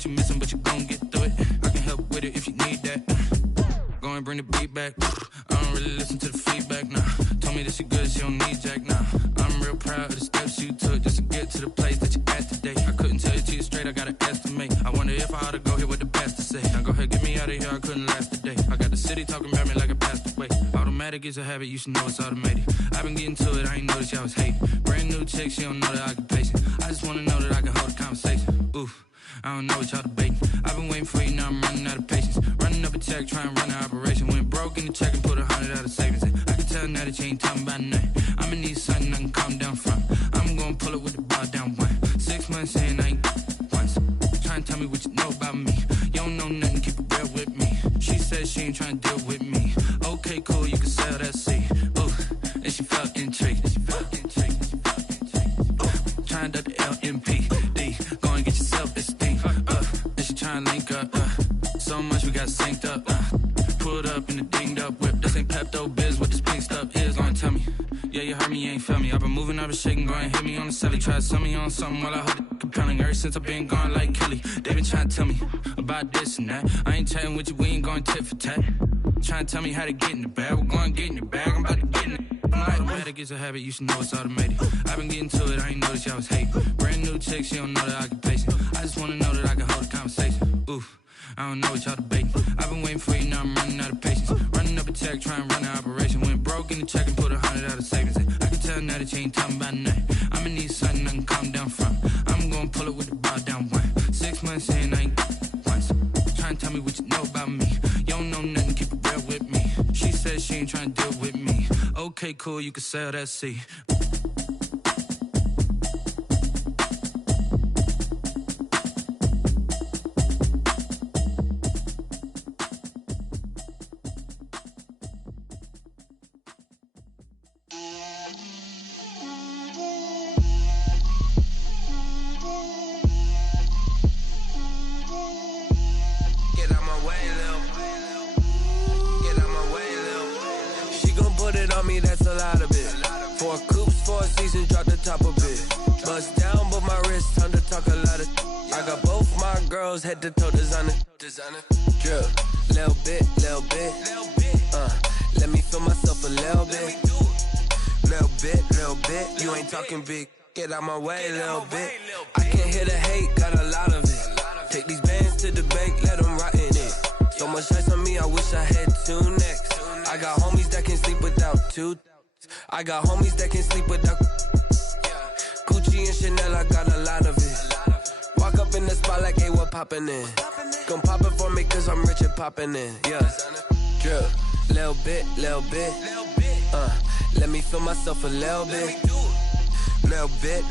that you missing, but you gon' get through it. I can help with it if you need that. Go and bring the beat back. I don't really listen to the feedback, nah. Told me that she good, she don't need jack, nah. I'm real proud of the steps you took just to get to the place that you at today. I couldn't tell you to you straight, I gotta estimate. I wonder if I ought to go here with the pastor say. Now go ahead, get me out of here, I couldn't last today. I got the city talking about me like a passed away. Automatic is a habit, you should know it's automated. I've been getting to it, I ain't noticed y'all was hating. Brand new chick, she don't know that I can pace it. I just wanna know that I can hold a conversation. Oof. I don't know what y'all debating. I've been waiting for you, now I'm running out of patience. Running up a check, trying to run an operation. Went broke in the check and put 100 out of savings in. I can tell now that you ain't talking about nothing. I'ma need something I can calm down from. I'm gonna pull it with the bar down one. 6 months in, I ain't once. Trying to tell me what you know about me. You don't know nothing, keep it real with me. She said she ain't trying to deal with me. Okay, cool, you can sell that seed. Ooh, and she felt intrigued. Trying to the LMPD. Go and get yourself esteem. And she trying to link up. So much we got synced up. Pulled up in the dinged up whip. This ain't Pepto Biz, what this pink stuff is. Long tell me. Yeah, you heard me, you ain't felt me. I've been moving, I've been shaking, go and hit me on the celly. Try to sell me on something while I hold it compelling. Ever since I've been gone like Kelly, they been trying to tell me about this and that. I ain't chatting with you, we ain't going tit for tat. Trying to tell me how to get in the bag. We're going to get in the bag, I'm about to get in it. Automatic is a habit, you should know it's automated. I've been getting to it, I ain't noticed y'all was hating. Brand new chick, she don't know that I can pace it. I just wanna know that I can hold a conversation. Oof, I don't know what y'all debating. I've been waiting for you, now I'm running out of patience. Running up a check, trying to run an operation. Went broke in the check and put 100 out of savings in. I can tell now that you ain't talking about nothing. I'ma need something I can calm down from. I'm gonna pull it with the bar down one. 6 months in, I ain't once. Trying to tell me what you know about me. You don't know nothing, keep it real with me. She said she ain't trying to deal with me. Okay, cool, you can sell that seed. That's a lot of it. 4 coops, 4 seasons, drop the top of it. Bust down, but my wrist, time to talk a lot of. I got both my girls, head to toe designer. Drip, little bit. Let me feel myself a little bit. Little bit. You ain't talking big. Get out my way, little bit. I can't hear the hate, got a lot of it. Take these bands to the bank, let them rot in it. So much ice on me, I wish I had 2 necks. I got homies that can sleep without 2. I got homies that can sleep without Gucci and Chanel, I got a lot of it. Walk up in the spot like, hey, what poppin' in? Gon' pop it for me cause I'm rich and poppin' in. Yeah, drip, little bit. Let me feel myself a little bit. Little bit.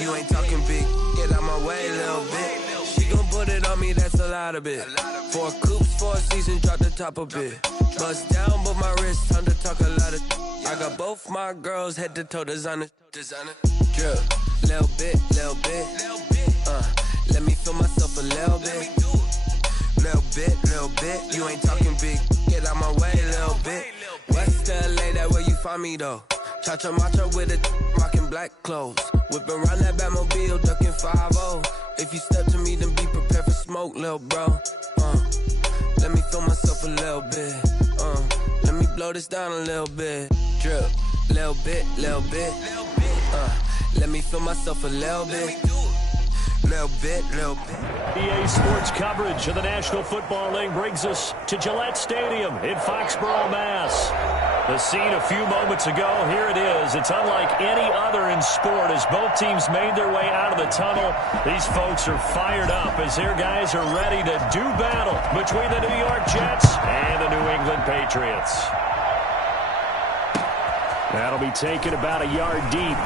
You ain't talking big, get out my way, little bit. She gon' put it on me, that's a lot of it. 4 coops, 4 seasons, drop the top of it. Bust down, but my wrist, time to talk a lot of. I got both my girls, head to toe designer. Drip, little bit. Let me feel myself a little bit. Little bit. You ain't talking big, get out my way, little bit. West LA, that where you find me though. Cha-cha matcha with it, rockin' black clothes. Whippin' around that Batmobile, duckin' 5-0. If you step to me, then be prepared for smoke, lil' bro. Let me feel myself a little bit. Let me blow this down a little bit. Drip, little bit. Let me feel myself a little bit. Little bit. EA Sports coverage of the National Football League brings us to Gillette Stadium in Foxborough, Mass. The scene a few moments ago, here it is. It's unlike any other in sport as both teams made their way out of the tunnel. These folks are fired up as their guys are ready to do battle between the New York Jets and the New England Patriots. That'll be taken about a yard deep.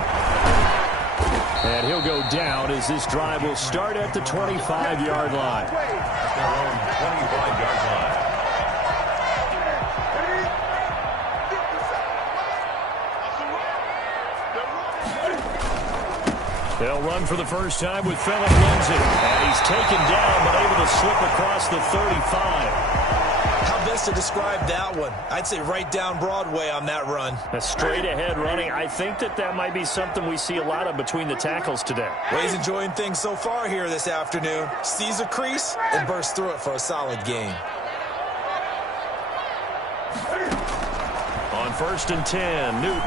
And he'll go down as this drive will start at the 25-yard line. 25-yard line. They'll run for the first time with Phillip Lindsay. And he's taken down but able to slip across the 35. best to describe that one. I'd say right down Broadway on that run. A straight-ahead running. I think that might be something we see a lot of between the tackles today. Well, he's enjoying things so far here this afternoon. Sees a crease and bursts through it for a solid gain. On 1st and 10, Newton. And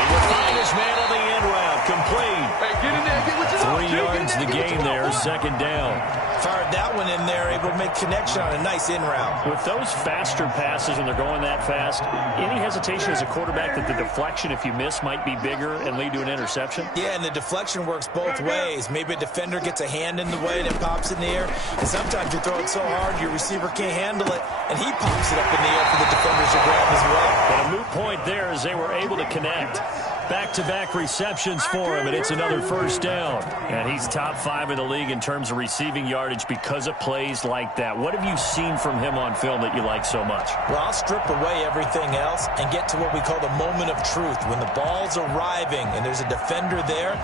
he will find his man on the end route. Complete. Hey, get in there. Get what you 3 yards the gain there, 2nd down. Fired that one in there, able to make connection on a nice in route. With those faster passes when they're going that fast, any hesitation as a quarterback that the deflection, if you miss, might be bigger and lead to an interception? Yeah, and the deflection works both ways. Maybe a defender gets a hand in the way and it pops in the air. And sometimes you throw it so hard your receiver can't handle it, and he pops it up in the air for the defenders to grab as well. But a moot point there as they were able to connect. Back-to-back receptions for him, and it's another 1st down. And he's top 5 in the league in terms of receiving yardage because of plays like that. What have you seen from him on film that you like so much? Well, I'll strip away everything else and get to what we call the moment of truth. When the ball's arriving and there's a defender there,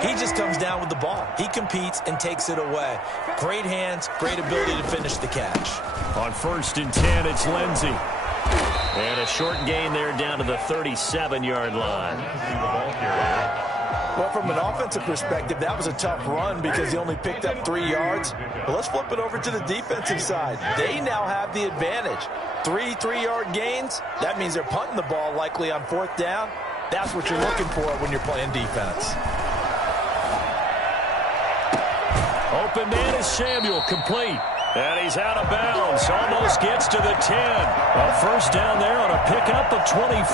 he just comes down with the ball. He competes and takes it away. Great hands, great ability to finish the catch. On 1st and 10, it's Lindsey. And a short gain there down to the 37-yard line. Well, from an offensive perspective, that was a tough run because he only picked up 3 yards. But let's flip it over to the defensive side. They now have the advantage. 3 3-yard gains, that means they're punting the ball likely on 4th down. That's what you're looking for when you're playing defense. Open man is Samuel, complete. And he's out of bounds, almost gets to the 10. A 1st down there on a pickup of 25.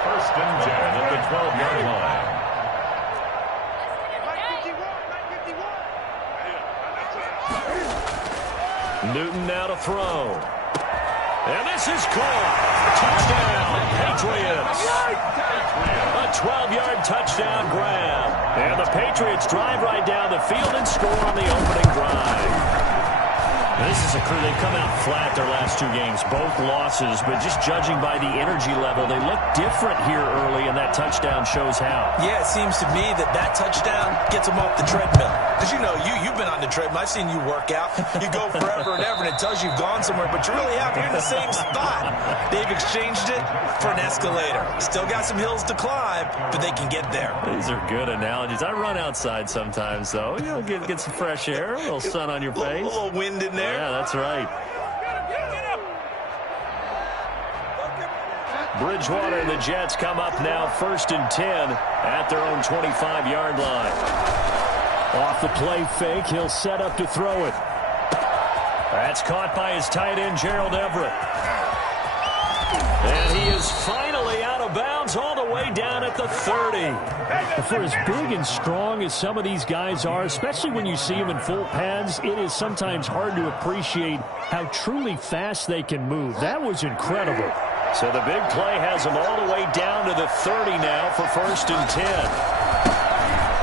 1st and 10 at the 12-yard line. Newton now to throw. And this is caught. Touchdown, Patriots. A 12-yard touchdown grab. And the Patriots drive right down the field and score on the opening drive. This is a crew. They've come out flat their last 2 games, both losses, but just judging by the energy level, they look different here early, and that touchdown shows how. Yeah, it seems to me that touchdown gets them off the treadmill. Because, you know, you've been on the treadmill. I've seen you work out. You go forever and ever, and it tells you you've gone somewhere, but you really have. You're in the same spot. They've exchanged it for an escalator. Still got some hills to climb, but they can get there. These are good analogies. I run outside sometimes, though. You know, get some fresh air, a little sun on your face. A little wind in there. Yeah, that's right. Bridgewater and the Jets come up now 1st and 10 at their own 25-yard line. Off the play fake, he'll set up to throw it. That's caught by his tight end, Gerald Everett. And he is finally out of bounds all the way down at the 30. For as big and strong as some of these guys are, especially when you see them in full pads, it is sometimes hard to appreciate how truly fast they can move. That was incredible. So the big play has them all the way down to the 30 now for 1st and 10.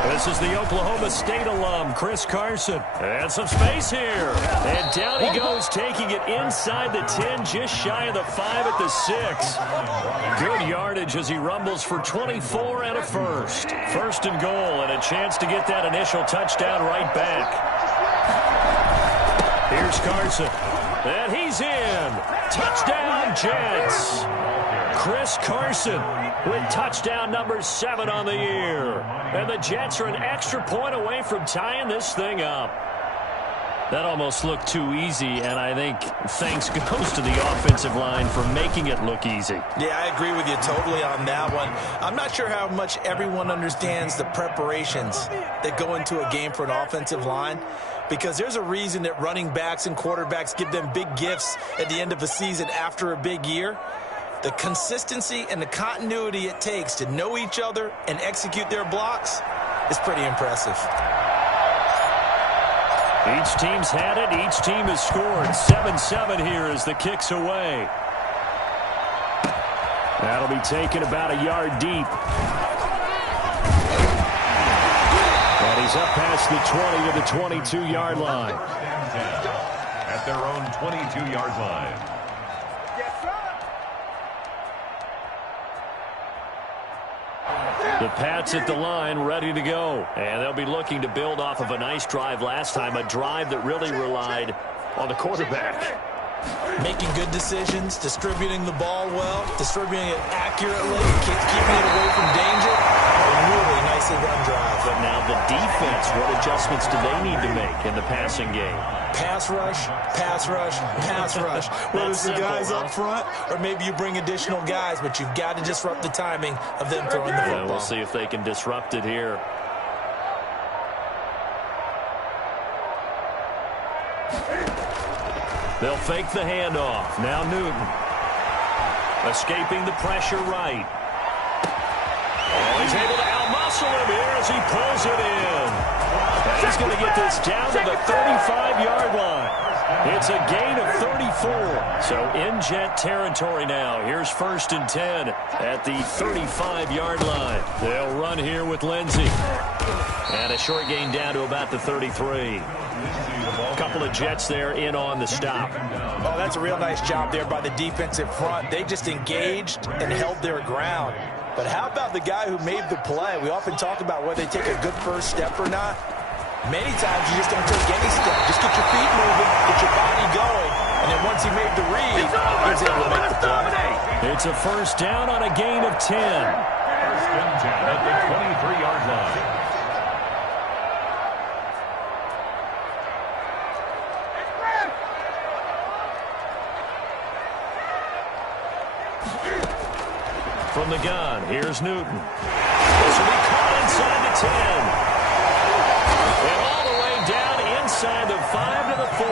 This is the Oklahoma State alum, Chris Carson. And some space here. And down he goes, taking it inside the 10, just shy of the 5 at the 6. Good yardage as he rumbles for 24 and a 1st. 1st and goal, and a chance to get that initial touchdown right back. Here's Carson. And he's in. Touchdown, Jets. Chris Carson with touchdown number 7 on the year. And the Jets are an extra point away from tying this thing up. That almost looked too easy, and I think thanks goes to the offensive line for making it look easy. Yeah, I agree with you totally on that one. I'm not sure how much everyone understands the preparations that go into a game for an offensive line, because there's a reason that running backs and quarterbacks give them big gifts at the end of a season after a big year. The consistency and the continuity it takes to know each other and execute their blocks is pretty impressive. Each team's had it. Each team has scored. 7-7 here as the kick's away. That'll be taken about a yard deep. And he's up past the 20 to the 22-yard line. At their own 22-yard line. The Pats at the line, ready to go. And they'll be looking to build off of a nice drive last time, a drive that really relied on the quarterback. Making good decisions, distributing the ball well, distributing it accurately, keeping it away from danger. A really nicely run drive. But now the defense, what adjustments do they need to make in the passing game? Pass rush, pass rush, pass rush. Whether it's the guys up front or maybe you bring additional guys, but you've got to disrupt the timing of them throwing the football. We'll see if they can disrupt it here. They'll fake the handoff. Now Newton. Escaping the pressure right. Oh, he's able to outmuscle him here as he pulls it in. And he's going to get this down to the 35-yard line. It's a gain of 34. So in Jet territory now. Here's 1st and 10 at the 35-yard line. They'll run here with Lindsey. And a short gain down to about the 33. A couple of Jets there in on the stop. Oh, that's a real nice job there by the defensive front. They just engaged and held their ground. But how about the guy who made the play? We often talk about whether they take a good first step or not. Many times you just don't take any step. Just get your feet moving, get your body going, and then once he made the read, he was able to make the play. It's a first down on a gain of 10. First and 10 at the 23-yard line. From the gun, here's Newton. This will be caught inside the 10. And all the way down inside the 5 to the 4.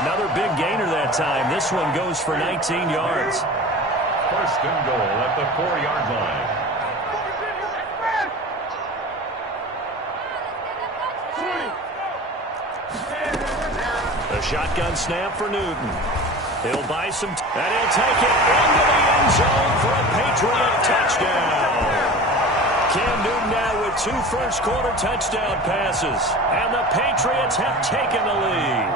Another big gainer that time. This one goes for 19 yards. First and goal at the 4-yard line. The shotgun snap for Newton. He'll buy some, and he'll take it into the end zone for a Patriot touchdown. Cam Newton now with 2 first-quarter touchdown passes, and the Patriots have taken the lead.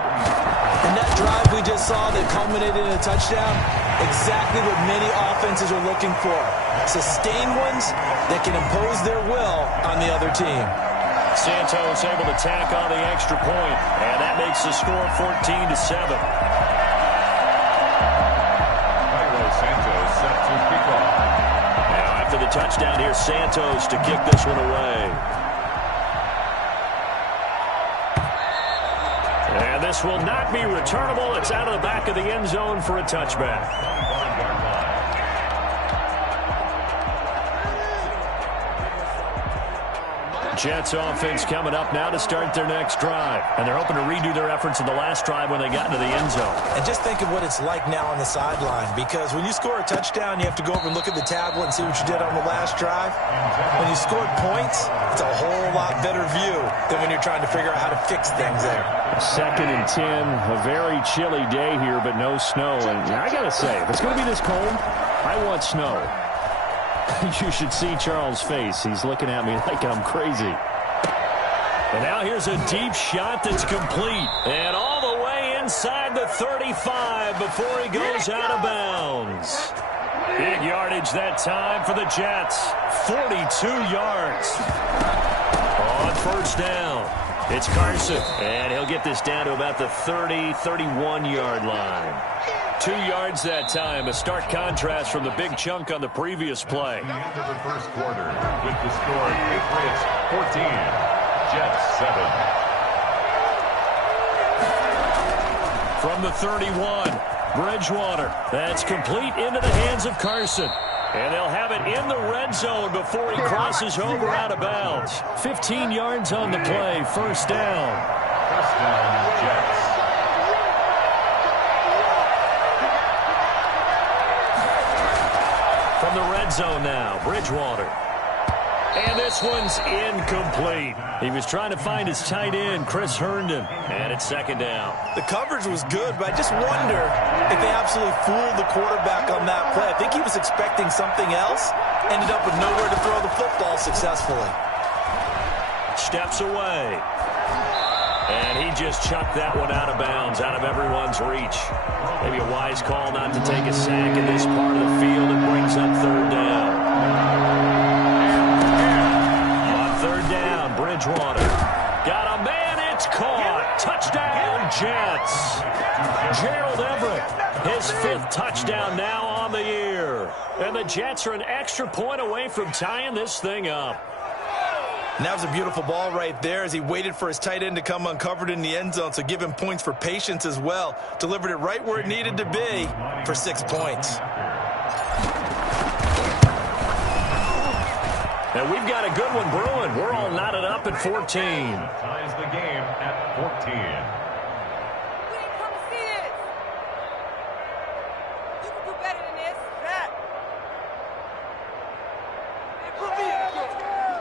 And that drive we just saw that culminated in a touchdown, exactly what many offenses are looking for. Sustained ones that can impose their will on the other team. Santos able to tack on the extra point, and that makes the score 14-7. Santos set to kick off. Now after the touchdown, here's Santos to kick this one away. And this will not be returnable. It's out of the back of the end zone for a touchback. Jets offense coming up now to start their next drive. And they're hoping to redo their efforts in the last drive when they got into the end zone. And just think of what it's like now on the sideline, because when you score a touchdown, you have to go over and look at the tablet and see what you did on the last drive. When you scored points, it's a whole lot better view than when you're trying to figure out how to fix things there. 2nd and 10, a very chilly day here, but no snow. And I got to say, if it's going to be this cold, I want snow. You should see Charles' face. He's looking at me like I'm crazy. And now here's a deep shot that's complete. And all the way inside the 35 before he goes out of bounds. Big yardage that time for the Jets. 42 yards. On first down, it's Carson. And he'll get this down to about the 30, 31-yard line. 2 yards that time, a stark contrast from the big chunk on the previous play. The end of the first quarter with the score Patriots 14, Jets 7. From the 31, Bridgewater. That's complete into the hands of Carson. And they'll have it in the red zone before he crosses over out of bounds. 15 yards on the play, first down. First down, Jets. From the red zone now, Bridgewater. And this one's incomplete. He was trying to find his tight end, Chris Herndon. And it's second down. The coverage was good, but I just wonder if they absolutely fooled the quarterback on that play. I think he was expecting something else. Ended up with nowhere to throw the football successfully. Steps away. And he just chucked that one out of bounds, out of everyone's reach. Maybe a wise call not to take a sack in this part of the field. It brings up third down. Gerald Everett, his 5th touchdown now on the year. And the Jets are an extra point away from tying this thing up. And that was a beautiful ball right there as he waited for his tight end to come uncovered in the end zone, so give him points for patience as well. Delivered it right where it needed to be for 6 points. And we've got a good one brewing. We're all knotted up at 14. Ties the game at 14. We didn't come to see this. You can do better than this. That. Put me in again.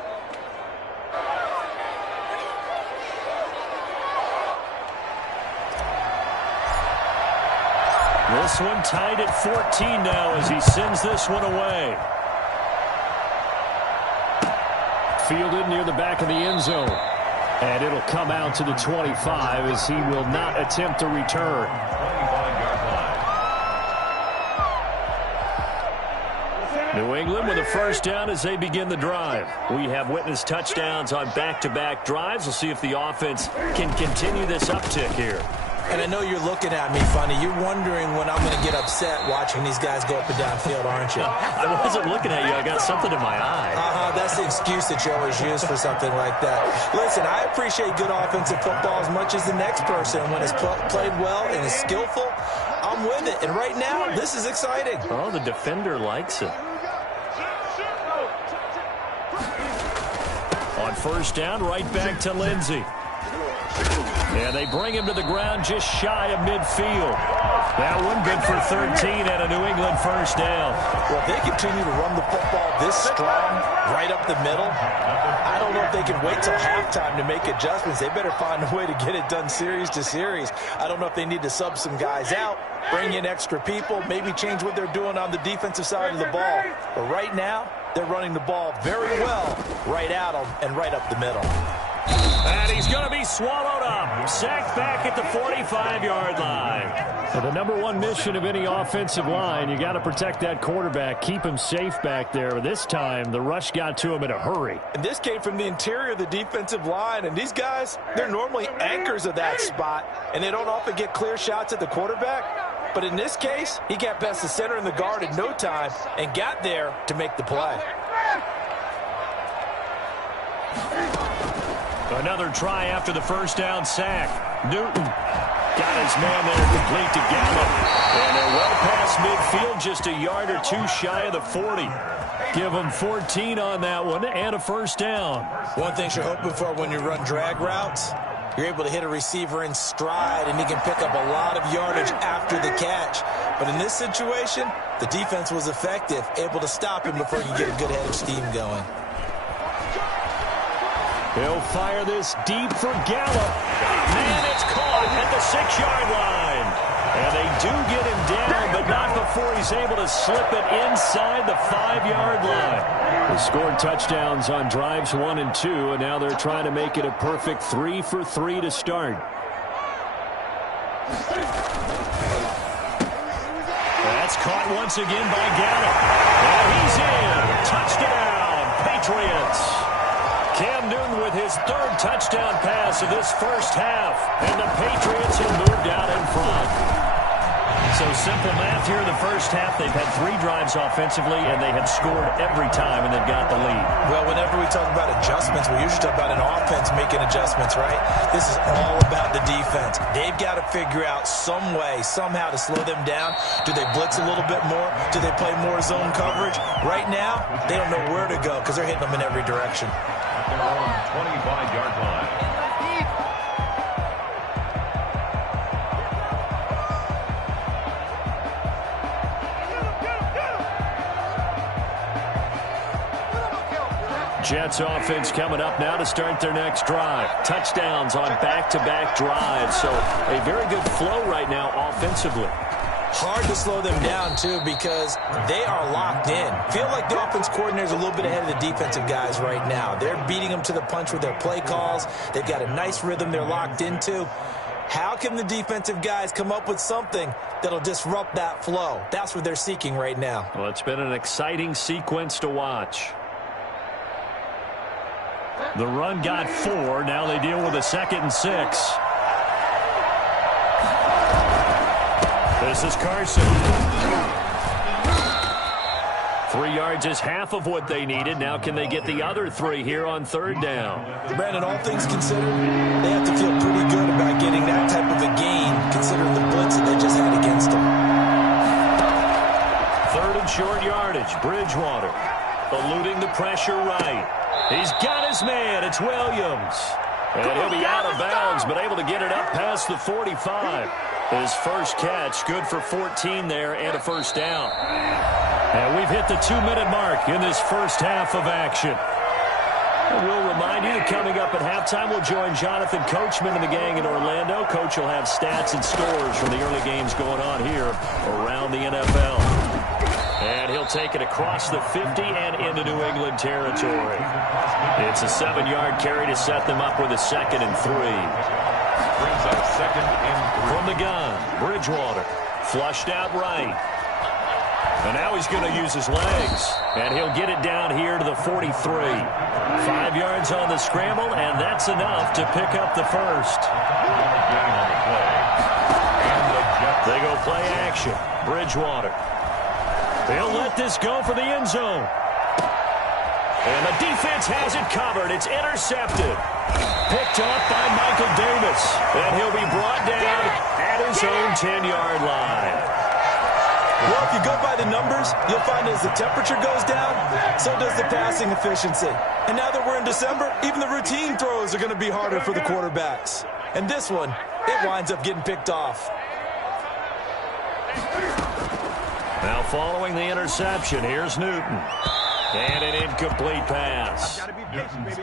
This one tied at 14 now as he sends this one away. Fielded near the back of the end zone. And it'll come out to the 25 as he will not attempt to return. 25-yard line. New England with a first down as they begin the drive. We have witnessed touchdowns on back-to-back drives. We'll see if the offense can continue this uptick here. And I know you're looking at me funny. You're wondering when I'm going to get upset watching these guys go up and down field, aren't you? I wasn't looking at you. I got something in my eye. That's the excuse that you always use for something like that. Listen, I appreciate good offensive football as much as the next person. When it's played well and is skillful, I'm with it. And right now, this is exciting. Oh, the defender likes it. On first down, right back to Lindsey. And they bring him to the ground just shy of midfield. That one good for 13 and a New England first down. Well, if they continue to run the football this strong, right up the middle, I don't know if they can wait till halftime to make adjustments. They better find a way to get it done series to series. I don't know if they need to sub some guys out, bring in extra people, maybe change what they're doing on the defensive side of the ball. But right now, they're running the ball very well right at them and right up the middle. And he's going to be swallowed up. Sacked back at the 45-yard line. So the number one mission of any offensive line, you got to protect that quarterback, keep him safe back there. This time, the rush got to him in a hurry. And this came from the interior of the defensive line. And these guys, they're normally anchors of that spot, and they don't often get clear shots at the quarterback. But in this case, he got past the center and the guard in no time and got there to make the play. Another try after the first down sack. Newton got his man there complete to Gallup. And they're well past midfield, just a yard or two shy of the 40. Give them 14 on that one and a first down. One thing you're hoping for when you run drag routes, you're able to hit a receiver in stride, and he can pick up a lot of yardage after the catch. But in this situation, the defense was effective, able to stop him before he could get a good head of steam going. He'll fire this deep for Gallup. Man, it's caught at the 6-yard line. And they do get him down, but not before he's able to slip it inside the 5-yard line. They scored touchdowns on drives 1 and 2, and now they're trying to make it a perfect 3 for 3 to start. That's caught once again by Gallup. And he's in. Touchdown, Patriots. Cam Newton with his 3rd touchdown pass of this first half. And the Patriots have moved out in front. So simple math here in the first half. They've had 3 drives offensively, and they have scored every time, and they've got the lead. Well, whenever we talk about adjustments, we usually talk about an offense making adjustments, right? This is all about the defense. They've got to figure out some way, somehow to slow them down. Do they blitz a little bit more? Do they play more zone coverage? Right now, they don't know where to go because they're hitting them in every direction. Their own 25-yard line. Jets offense coming up now to start their next drive. Touchdowns on back-to-back drives. So a very good flow right now offensively. Hard to slow them down, too, because they are locked in. Feel like the offense coordinator's a little bit ahead of the defensive guys right now. They're beating them to the punch with their play calls. They've got a nice rhythm they're locked into. How can the defensive guys come up with something that'll disrupt that flow? That's what they're seeking right now. Well, it's been an exciting sequence to watch. The run got 4. Now they deal with a 2nd and 6. This is Carson. 3 yards is half of what they needed. Now can they get the other 3 here on third down? Brandon, all things considered, they have to feel pretty good about getting that type of a gain, considering the blitz that they just had against them. Third and short yardage. Bridgewater eluding the pressure right. He's got his man. It's Williams. And he'll be out of bounds, but able to get it up past the 45. His first catch, good for 14 there and a first down. And we've hit the 2-minute mark in this first half of action. And we'll remind you that coming up at halftime, we'll join Jonathan Coachman and the gang in Orlando. Coach will have stats and scores from the early games going on here around the NFL. And he'll take it across the 50 and into New England territory. It's a 7-yard carry to set them up with a 2nd and 3. Brings up 2nd and 3. From the gun, Bridgewater flushed out right. And now he's going to use his legs. And he'll get it down here to the 43. 5 yards on the scramble, and that's enough to pick up the first. They go play action. Bridgewater. They'll let this go for the end zone. And the defense has it covered. It's intercepted. Picked up by Michael Davis. And he'll be brought down at his own 10-yard line. Well, if you go by the numbers, you'll find as the temperature goes down, so does the passing efficiency. And now that we're in December, even the routine throws are going to be harder for the quarterbacks. And this one, it winds up getting picked off. Now following the interception, here's Newton. And an incomplete pass.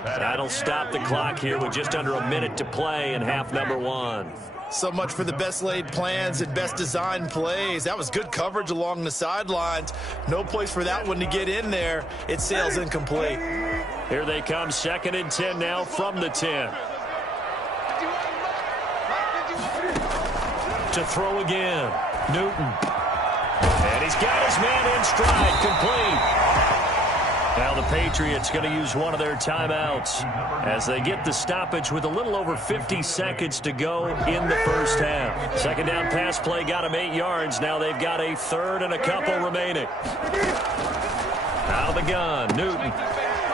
That'll stop the clock here with just under a minute to play in half number 1. So much for the best laid plans and best designed plays. That was good coverage along the sidelines. No place for that one to get in there. It sails incomplete. Here they come, 2nd and 10 now from the 10. To throw again, Newton. And he's got his man in stride, complete. Now the Patriots going to use one of their timeouts as they get the stoppage with a little over 50 seconds to go in the first half. Second down pass play got him 8 yards. Now they've got a 3rd and a couple remaining. Out of the gun, Newton.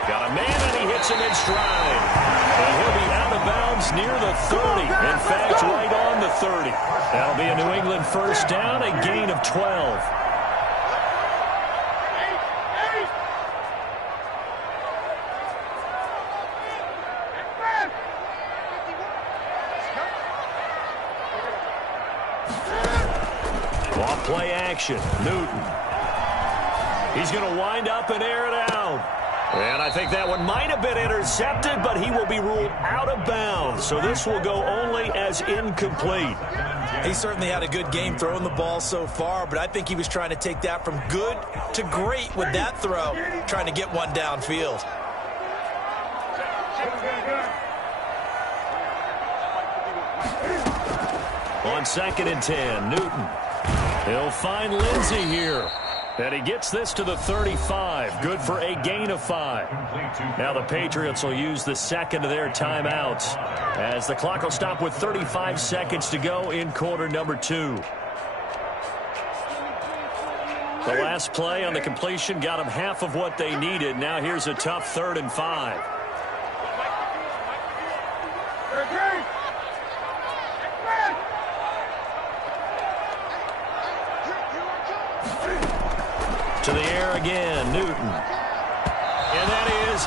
Got a man and he hits him in stride. And he'll be out of bounds near the 30. In fact, right on the 30. That'll be a New England first down, a gain of 12. Off play action, Newton. He's going to wind up and air it out. And I think that one might have been intercepted, but he will be ruled out of bounds. So this will go only as incomplete. He certainly had a good game throwing the ball so far, but I think he was trying to take that from good to great with that throw, trying to get one downfield. On 2nd and 10, Newton. He'll find Lindsey here. And he gets this to the 35. Good for a gain of 5. Now the Patriots will use the 2nd of their timeouts as the clock will stop with 35 seconds to go in quarter number 2. The last play on the completion got them half of what they needed. Now here's a tough 3rd and 5. To the air again, Newton. And that is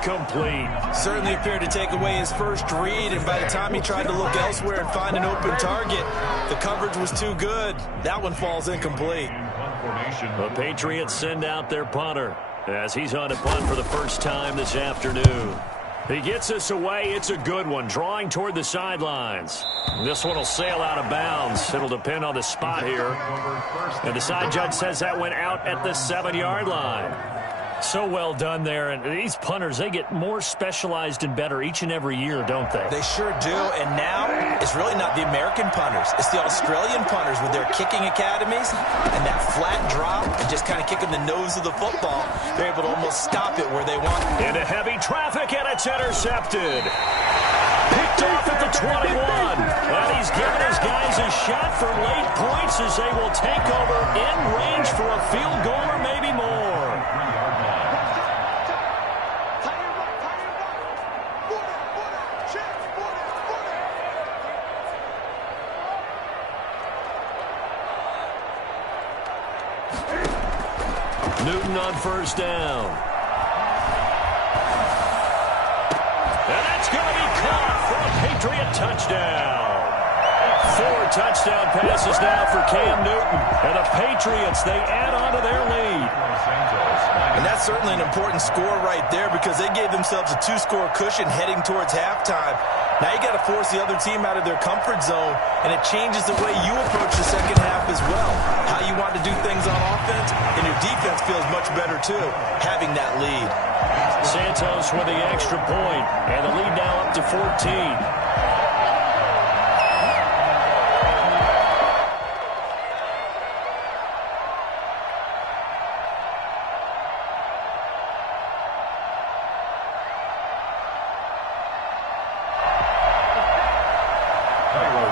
incomplete. Certainly appeared to take away his first read, and by the time he tried to look elsewhere and find an open target, the coverage was too good. That one falls incomplete. The Patriots send out their punter as he's on a punt for the first time this afternoon. He gets us away. It's a good one, drawing toward the sidelines. This one will sail out of bounds. It'll depend on the spot here. And the side judge says that went out at the 7-yard line. So well done there. And these punters, they get more specialized and better each and every year, don't they? They sure do. And now it's really not the American punters. It's the Australian punters with their kicking academies and that flat drop and just kind of kicking the nose of the football. They're able to almost stop it where they want. Into heavy traffic, and it's intercepted. Picked picked off at the 21. And he's given his guys a shot for late points as they will take over in range for a field goal or maybe more. Newton on first down. And that's going to be caught for a Patriot touchdown. 4 touchdown passes now for Cam Newton. And the Patriots, they add on to their lead. And that's certainly an important score right there because they gave themselves a 2-score cushion heading towards halftime. Now you got to force the other team out of their comfort zone, and it changes the way you approach the second half as well. How you want to do things on offense, and your defense feels much better too, having that lead. Santos with the extra point, and the lead now up to 14.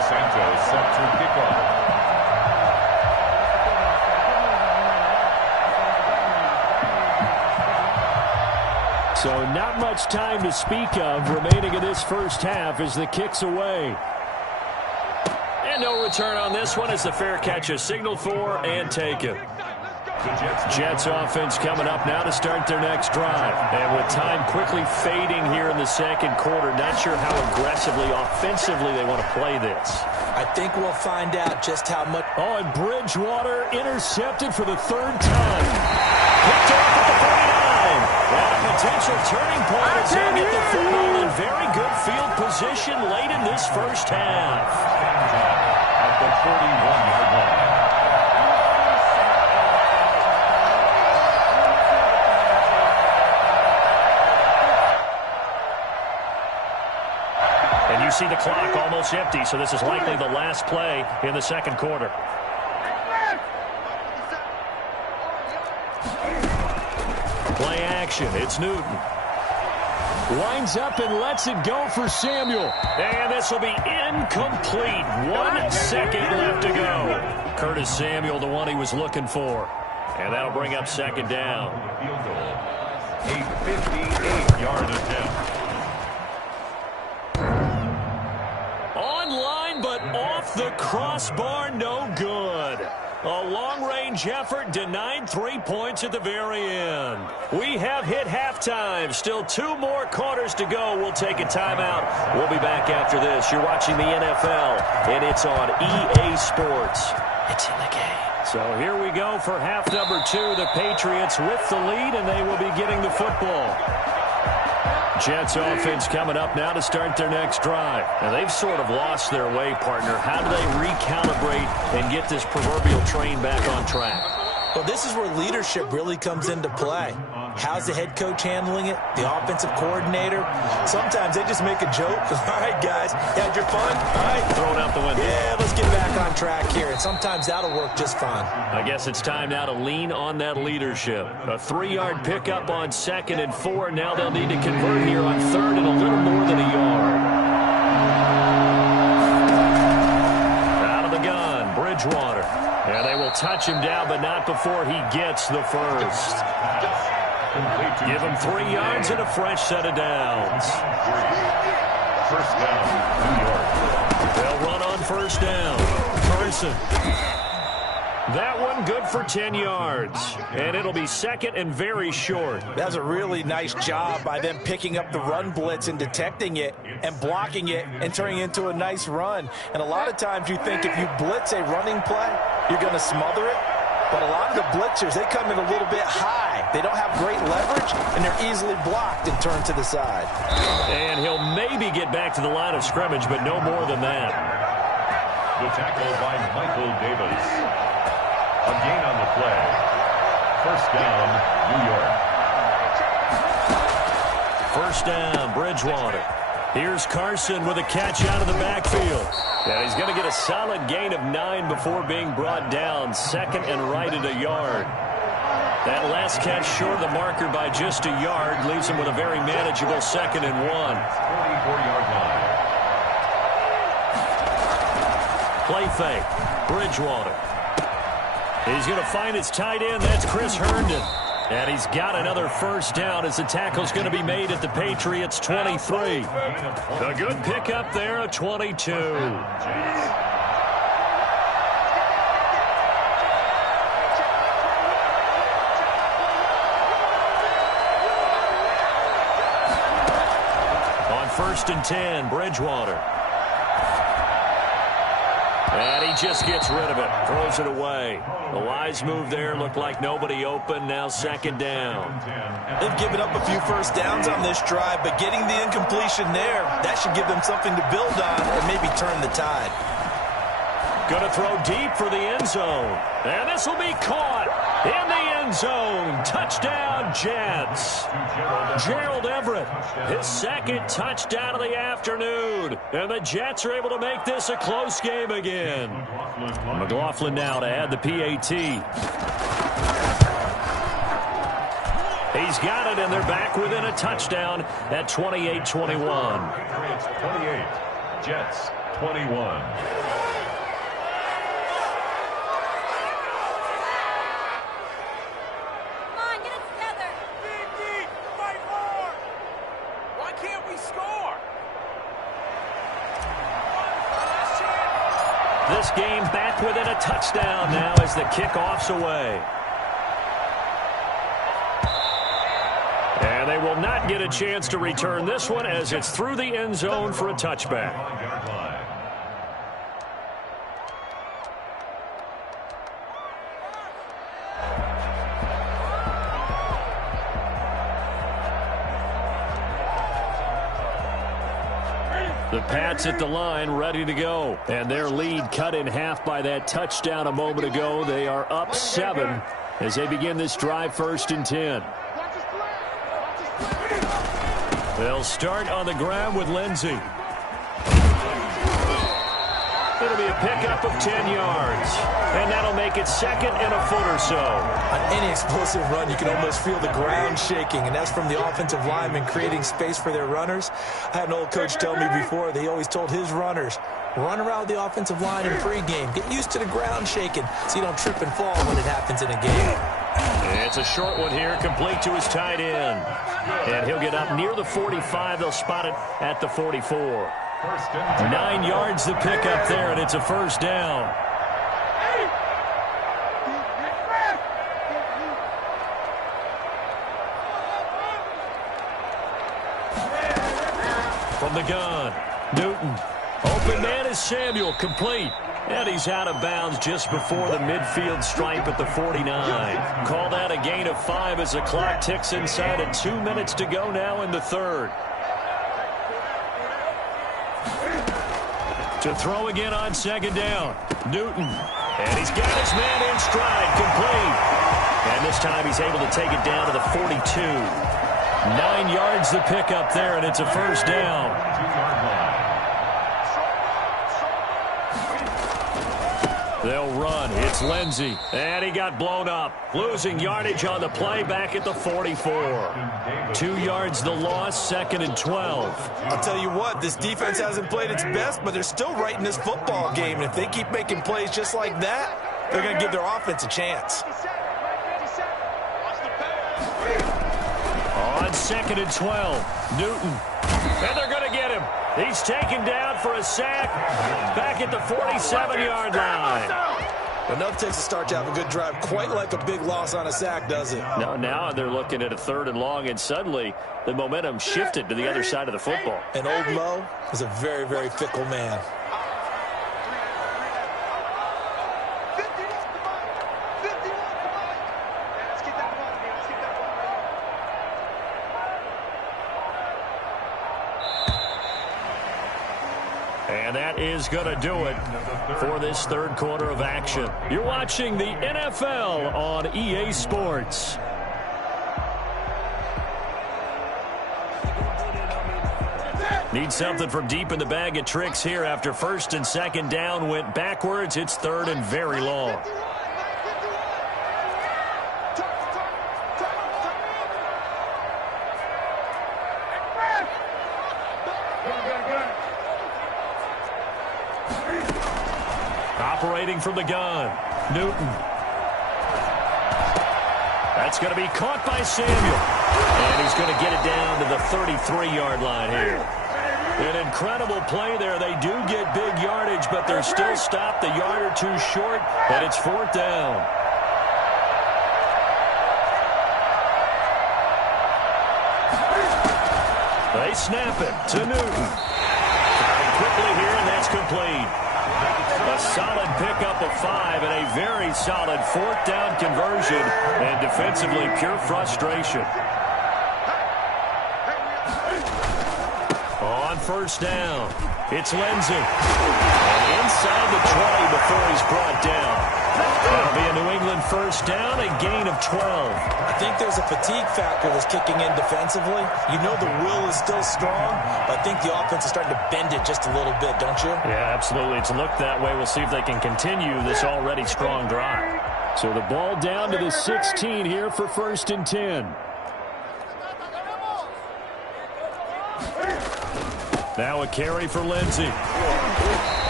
Santos set to kick off. So not much time to speak of remaining in this first half as the kick's away. And no return on this one as the fair catch is signaled for and taken. Jets offense coming up now to start their next drive. And with time quickly fading here in the second quarter, not sure how aggressively, offensively they want to play this. I think we'll find out just how much. Oh, and Bridgewater intercepted for the third time. Picked off at the 49. And a potential turning point as he'll get the football in very good field position late in this first half. At the 41-yard line. And you see the clock almost empty, so this is likely the last play in the second quarter. Play action. It's Newton. Winds up and lets it go for Samuel. And this will be incomplete. 1 second left to go. Curtis Samuel, the one he was looking for. And that'll bring up second down. Field goal. A 58-yard attempt. Online, but off the crossbar, no good. A long-range effort denied 3 points at the very end. We have hit halftime. Still 2 more quarters to go. We'll take a timeout. We'll be back after this. You're watching the NFL, and it's on EA Sports. It's in the game. So here we go for half number 2. The Patriots with the lead, and they will be getting the football. Jets offense coming up now to start their next drive. Now, they've sort of lost their way, partner. How do they recalibrate and get this proverbial train back on track? Well, this is where leadership really comes into play. How's the head coach handling it? The offensive coordinator? Sometimes they just make a joke. All right, guys, you had your fun? All right. Throw it out the window. Yeah, let's get back on track here. And sometimes that'll work just fine. I guess it's time now to lean on that leadership. A 3-yard pickup on 2nd and 4. Now they'll need to convert here on 3rd and a little more than a yard. Out of the gun, Bridgewater. And they will touch him down, but not before he gets the first. Give him 3 yards and a fresh set of downs. First down, New York. They'll run on first down. Carson. That one good for 10 yards. And it'll be 2nd and very short. That's a really nice job by them picking up the run blitz and detecting it and blocking it and turning it into a nice run. And a lot of times you think if you blitz a running play, you're going to smother it. But a lot of the blitzers, they come in a little bit high. They don't have great leverage, and they're easily blocked and turned to the side. And he'll maybe get back to the line of scrimmage, but no more than that. The tackle by Michael Davis. A gain on the play. First down, New York. First down, Bridgewater. Here's Carson with a catch out of the backfield. And he's going to get a solid gain of 9 before being brought down. 2nd and right at a yard. That last catch short of the marker by just a yard leaves him with a very manageable 2nd and 1. 44-yard line. play fake. Bridgewater. He's going to find his tight end. That's Chris Herndon. And he's got another first down as the tackle's going to be made at the Patriots' 23. A good pickup there, a 22. On 1st and 10, Bridgewater. And he just gets rid of it, throws it away. The wise move there, looked like nobody open, now 2nd down. They've given up a few first downs on this drive, but getting the incompletion there, that should give them something to build on and maybe turn the tide. Going to throw deep for the end zone. And this will be caught in the end zone. Touchdown, Jets. Gerald Everett, his 2nd touchdown of the afternoon. And the Jets are able to make this a close game again. McLaughlin now to add the PAT. He's got it, and they're back within a touchdown at 28-21. Patriots 28, Jets 21. This game back within a touchdown now as the kickoff's away. And they will not get a chance to return this one as it's through the end zone for a touchback. The Pats at the line ready to go. And their lead cut in half by that touchdown a moment ago. They are up 7 as they begin this drive 1st and 10. They'll start on the ground with Lindsey. It'll be a pickup of 10 yards. And that'll make it 2nd and a foot or so. On any explosive run, you can almost feel the ground shaking, and that's from the offensive linemen creating space for their runners. I had an old coach tell me before, they always told his runners, run around the offensive line in pregame. Get used to the ground shaking so you don't trip and fall when it happens in a game. It's a short one here, complete to his tight end. And he'll get up near the 45. They'll spot it at the 44. 9 yards to pick up there, and it's a first down. From the gun, Newton. Open man is Samuel, complete. And he's out of bounds just before the midfield stripe at the 49. Call that a gain of 5 as the clock ticks inside of 2 minutes to go now in the 3rd. To throw again on 2nd down, Newton. And he's got his man in stride, complete. And this time he's able to take it down to the 42. 9 yards to pick up there, and it's a first down. They'll run. It's Lindsey. And he got blown up. Losing yardage on the play back at the 44. 2 yards the loss, 2nd and 12. I'll tell you what, this defense hasn't played its best, but they're still right in this football game. And if they keep making plays just like that, they're going to give their offense a chance. On 2nd and 12, Newton. And they're going to get him. He's taken down for a sack back at the 47-yard line. Enough takes a start to have a good drive. Quite like a big loss on a sack, does it? No, now they're looking at a 3rd and long, and suddenly the momentum shifted to the other side of the football. And old Mo is a very, very fickle man. And that is going to do it for this 3rd quarter of action. You're watching the NFL on EA Sports. Need something from deep in the bag of tricks here after 1st and 2nd down went backwards. It's 3rd and very long. operating from the gun. Newton. That's going to be caught by Samuel. And he's going to get it down to the 33-yard line here. An incredible play there. They do get big yardage, but they're still stopped a yard or two short, and it's 4th down. They snap it to Newton. Firing quickly here, and that's complete. A solid pickup of 5 and a very solid 4th down conversion, and defensively pure frustration. On 1st down, it's Lindsey. And inside the 20 before he's brought down. That'll be a New England 1st down, a gain of 12. I think there's a fatigue factor that's kicking in defensively. You know the will is still strong, but I think the offense is starting to bend it just a little bit, don't you? Yeah, absolutely. It's looked that way. We'll see if they can continue this already strong drive. So the ball down to the 16 here for 1st and 10. Now a carry for Lindsey.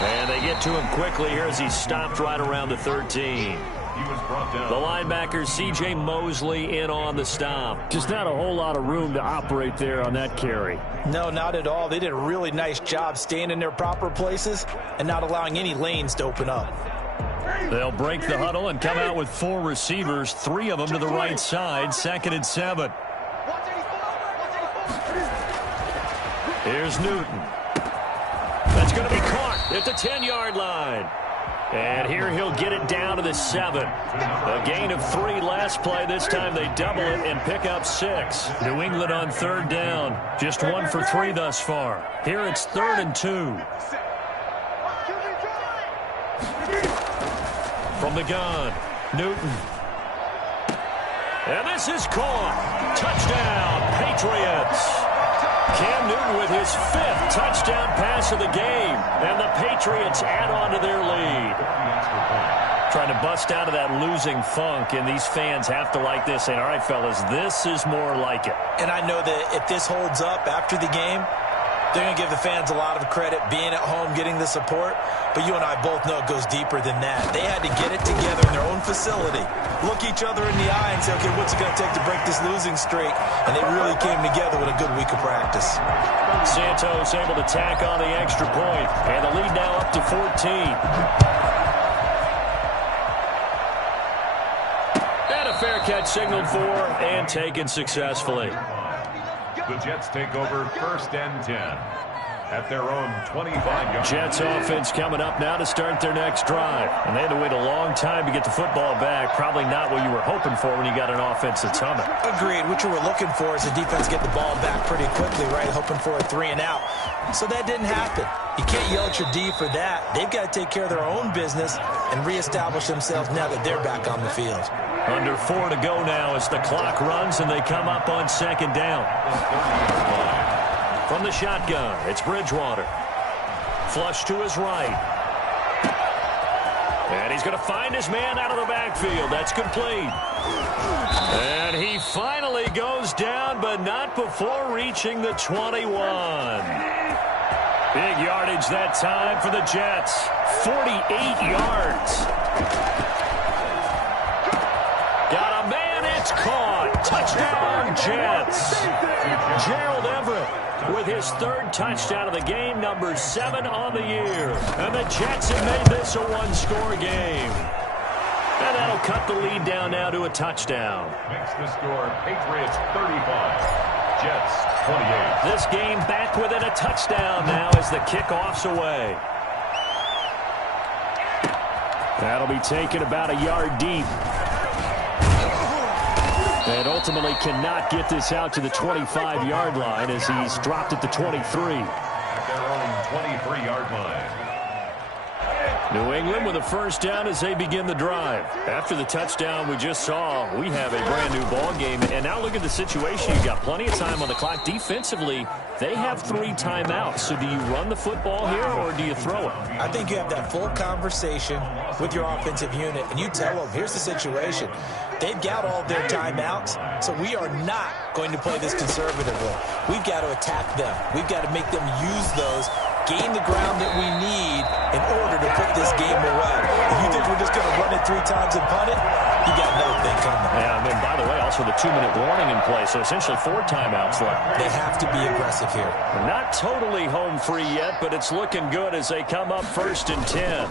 And they get to him quickly here as he's stopped right around the 13. The linebacker, C.J. Mosley, in on the stop. Just not a whole lot of room to operate there on that carry. No, not at all. They did a really nice job staying in their proper places and not allowing any lanes to open up. They'll break the huddle and come out with 4 receivers, 3 of them to the right side, 2nd and 7. Here's Newton. That's going to be caught at the 10-yard line. And here he'll get it down to the 7. A gain of 3 last play. This time they double it and pick up 6. New England on 3rd down. Just 1 for 3 thus far. Here it's 3rd and 2. From the gun, Newton. And this is caught. Touchdown, Patriots. Cam Newton with his 5th touchdown pass of the game. And the Patriots add on to their lead. Trying to bust out of that losing funk, and these fans have to like this. Saying, all right, fellas, this is more like it. And I know that if this holds up after the game, they're going to give the fans a lot of credit being at home, getting the support. But you and I both know it goes deeper than that. They had to get it together in their own facility, look each other in the eye and say, okay, what's it going to take to break this losing streak? And they really came together with a good week of practice. Santos able to tack on the extra point, and the lead now up to 14. And a fair catch signaled for and taken successfully. The Jets take over 1st and 10 at their own 25-yard. Jets offense coming up now to start their next drive. And they had to wait a long time to get the football back. Probably not what you were hoping for when you got an offense that's humming. Agreed. What you were looking for is the defense get the ball back pretty quickly, right? Hoping for a 3 and out. So that didn't happen. You can't yell at your D for that. They've got to take care of their own business and reestablish themselves now that they're back on the field. Under 4 to go now as the clock runs and they come up on 2nd down. From the shotgun, it's Bridgewater. Flush to his right. And he's going to find his man out of the backfield. That's complete. And he finally goes down, but not before reaching the 21. Big yardage that time for the Jets. 48 yards. Got a man, it's caught. Touchdown, Jets. Gerald Everett with his 3rd touchdown of the game, number 7 on the year. And the Jets have made this a 1-score game. And that'll cut the lead down now to a touchdown. Makes the score Patriots 35, Jets 28. This game back within a touchdown now as the kickoff's away. That'll be taken about a yard deep. And ultimately cannot get this out to the 25-yard line as he's dropped at the 23. At their own 23-yard line. New England with a 1st down as they begin the drive. After the touchdown we just saw, we have a brand new ball game. And now look at the situation. You've got plenty of time on the clock. Defensively, they have 3 timeouts. So do you run the football here or do you throw it? I think you have that full conversation with your offensive unit, and you tell them, here's the situation. They've got all their timeouts, so we are not going to play this conservatively. We've got to attack them. We've got to make them use those, gain the ground that we need in order to put this game away. If you think we're just going to run it 3 times and punt it, you got another thing coming. Yeah, and then, by the way, also the 2-minute warning in play, so essentially 4 timeouts left. They have to be aggressive here. Not totally home free yet, but it's looking good as they come up 1st and 10.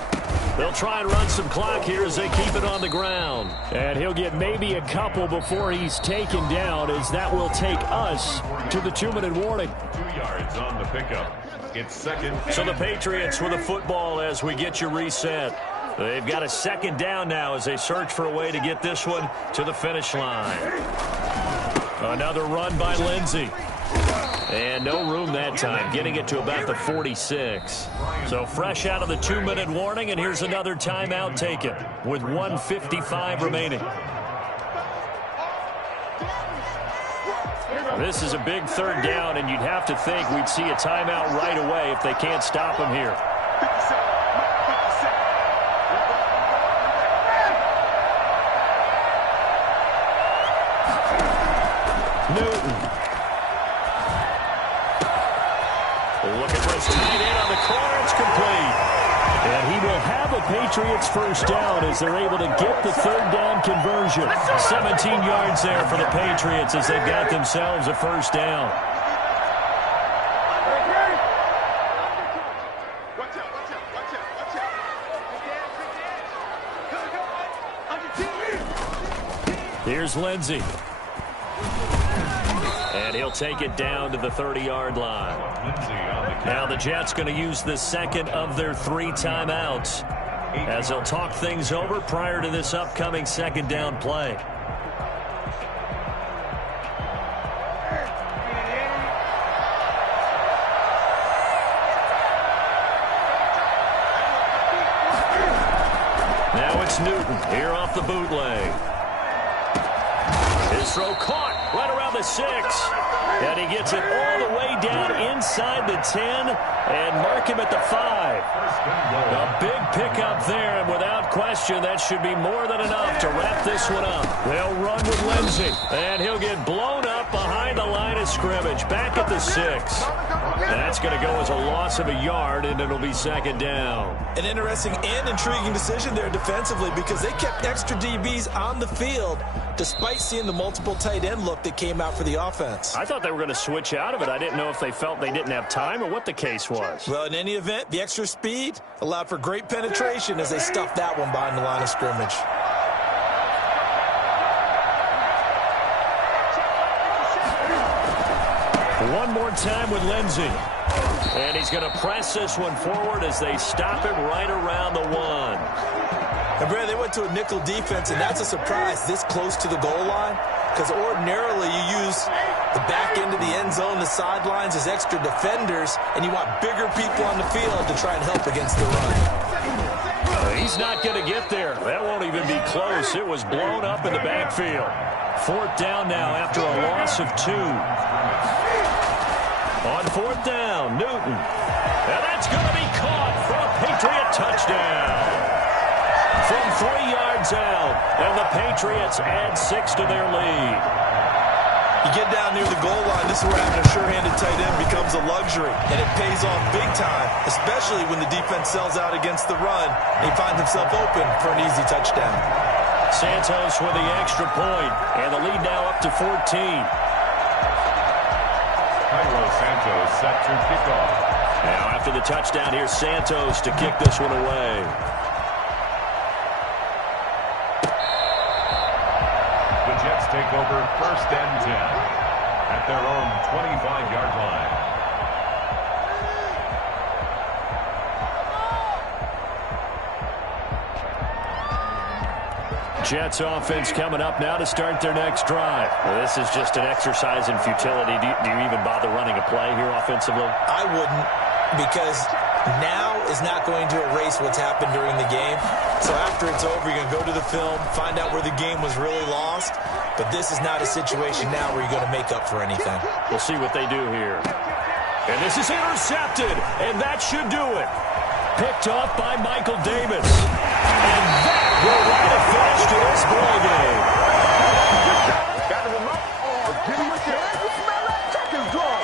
They'll try and run some clock here as they keep it on the ground. And he'll get maybe a couple before he's taken down, as that will take us to the 2-minute warning. 2 yards on the pickup. It's 2nd. So the Patriots with the football as we get you reset. They've got a 2nd down now as they search for a way to get this one to the finish line. Another run by Lindsey. And no room that time, getting it to about the 46. So fresh out of the 2-minute warning, and here's another timeout taken with 1:55 remaining. This is a big 3rd down, and you'd have to think we'd see a timeout right away if they can't stop him here. Newton. Looking for his tight end on the corner. It's complete. And he will have a Patriots 1st down as they're able to get the 3rd down conversion. 17 yards there for the Patriots as they've got themselves a 1st down. Here's Lindsey. And he'll take it down to the 30-yard line. Now the Jets going to use the 2nd of their 3 timeouts as they'll talk things over prior to this upcoming 2nd down play. Now it's Newton here off the bootleg. His throw caught right around the 6. And he gets it all the way down inside the 10 and mark him at the 5. A big pickup there, and without question, that should be more than enough to wrap this one up. They'll run with Lindsey, and he'll get blown up behind the line of scrimmage, back at the 6. That's going to go as a loss of a yard, and it'll be 2nd down. An interesting and intriguing decision there defensively because they kept extra DBs on the field despite seeing the multiple tight end look that came out for the offense. I thought they were going to switch out of it. I didn't know if they felt they didn't have time or what the case was. Well, in any event, the extra speed allowed for great penetration as they stuffed that one behind the line of scrimmage. One more time with Lindsey. And he's going to press this one forward as they stop him right around the 1. And, Brad, they went to a nickel defense, and that's a surprise this close to the goal line because ordinarily you use the back end of the end zone, the sidelines as extra defenders, and you want bigger people on the field to try and help against the run. He's not going to get there. That won't even be close. It was blown up in the backfield. 4th down now after a loss of 2. On 4th down, Newton. And that's going to be caught for a Patriot touchdown. From 3 yards out, and the Patriots add 6 to their lead. You get down near the goal line, this is where having a sure-handed tight end becomes a luxury, and it pays off big time, especially when the defense sells out against the run, and he finds himself open for an easy touchdown. Santos with the extra point, and the lead now up to 14. Santos set to kick off. Now after the touchdown, here's Santos to kick this one away. The Jets take over 1st and 10 at their own 25-yard line. Jets offense coming up now to start their next drive. Well, this is just an exercise in futility. Do you even bother running a play here offensively? I wouldn't, because now is not going to erase what's happened during the game. So after it's over, you're going to go to the film, find out where the game was really lost. But this is not a situation now where you're going to make up for anything. We'll see what they do here. And this is intercepted, and that should do it. Picked off by Michael Davis. And that will write a finish to this ball game. Got the remote. Give him a chance. You smell that chicken draw.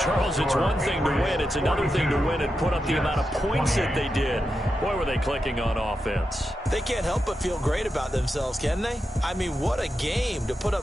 Charles, it's one thing to win. It's another thing to win and put up the amount of points that they did. Boy, were they clicking on offense. They can't help but feel great about themselves, can they? I mean, what a game to put up